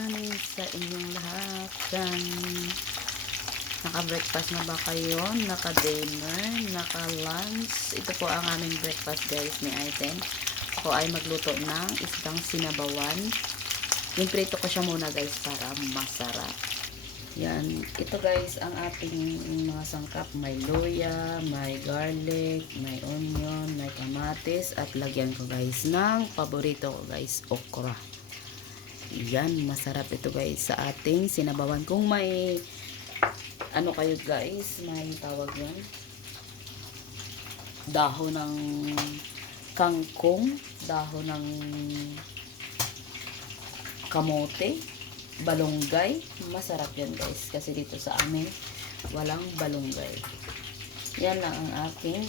morning sa inyong lahat dyan. Naka-breakfast na ba kayo? Naka-dinner? Naka-lunch? Ito po ang aming breakfast guys ni Aiten. Ako ay magluto ng isdang sinabawan. Yung prito ko siya muna guys para masarap. Yan. Ito guys ang ating mga sangkap. May luya, may garlic, may onion, may kamatis. At lagyan ko guys ng paborito ko guys, okra. Yan, masarap ito guys sa ating sinabawan. Kung may ano kayo guys, may tawag yan. Dahon ng kangkong, dahon ng kamote, balonggay. Masarap yan guys. Kasi dito sa amin, walang balonggay. Yan lang ang aking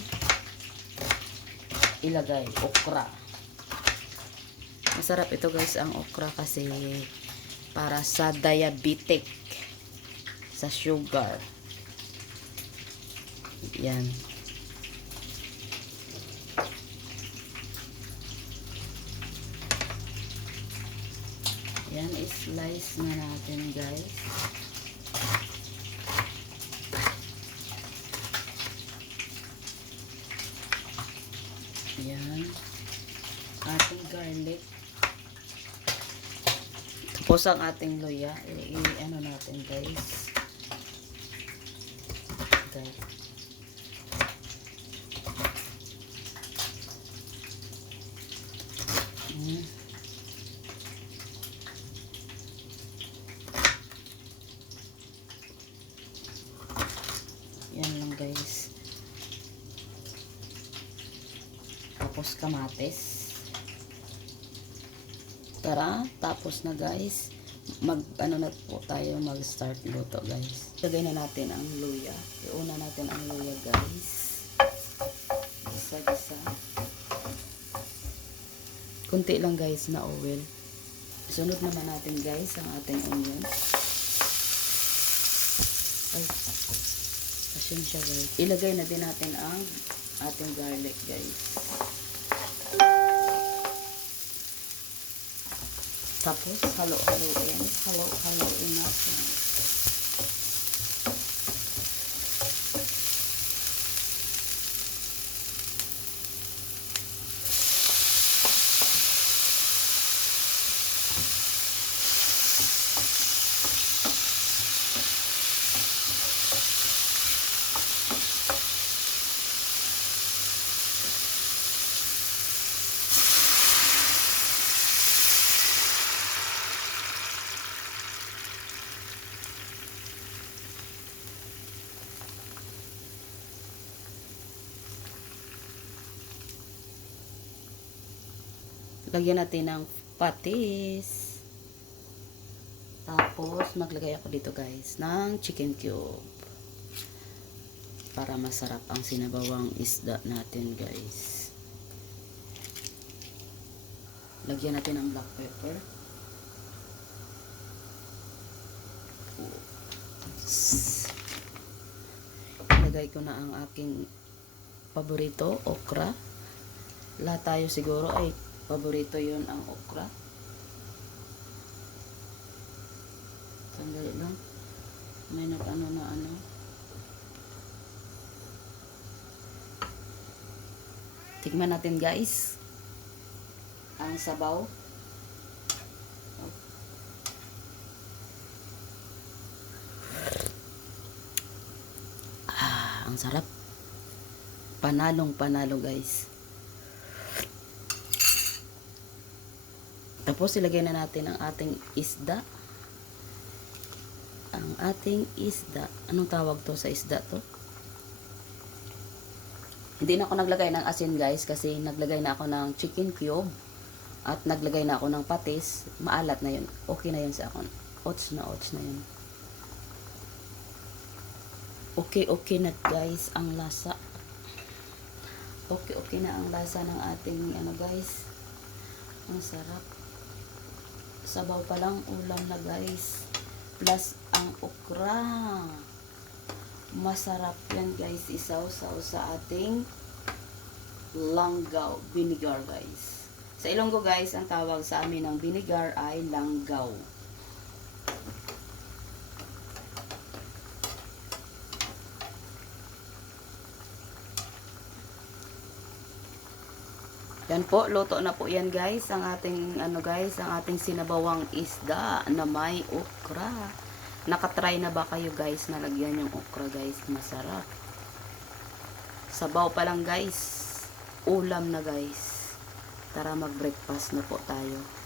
ilagay. Okra. Masarap ito guys ang okra kasi para sa diabetic sa sugar. Yan. Yan, slice na natin guys. Yan. Ating garlic. Tapos ang ating luya. I, i- ano natin guys. Guys. Mm. Yan lang guys. Tapos kamatis. Tara, tapos na guys. Mag ano na po tayo mag start luto guys. Lagay na natin ang luya. Iuna natin ang luya guys. Gisa-gisa. Kunti lang guys na oil. Sunod naman natin guys ang ating onion. Ay, pasensya guys. Ilagay na din natin ang ating garlic guys. Tapos, halo-haloin. Halo-haloin natin. Lagyan natin ng patis. Tapos, maglagay ako dito guys ng chicken cube. Para masarap ang sinabawang isda natin guys. Lagyan natin ng black pepper. Ilagay ko na ang aking paborito, okra. Lahat tayo siguro ay paborito yon ang okra. Sandali lang. May nag-ano na ano. Tignan natin guys. Ang sabaw. Ah, ang sarap. Panalong panalo guys. Tapos ilagay na natin ang ating isda. Ang ating isda. Anong tawag to sa isda to? Hindi na ako naglagay ng asin guys kasi naglagay na ako ng chicken cube at naglagay na ako ng patis. Maalat na yun. Okay na yun sa akin. Oats na oats na yun. Okay, okay na guys ang lasa. Okay, okay na ang lasa ng ating ano guys. Ang sarap sabaw pa lang ulam na guys. Plus ang okra. Masarap yan guys. Isaw-saw sa ating langgaw vinegar guys. Sa Ilonggo guys ang tawag sa amin ng vinegar ay langgaw Yan po, luto na po yan guys. Ang ating, ano guys, ang ating sinabawang isda na may okra. Nakatry na ba kayo guys na lagyan yung okra guys? Masarap. Sabaw pa lang guys. Ulam na guys. Tara mag-breakfast na po tayo.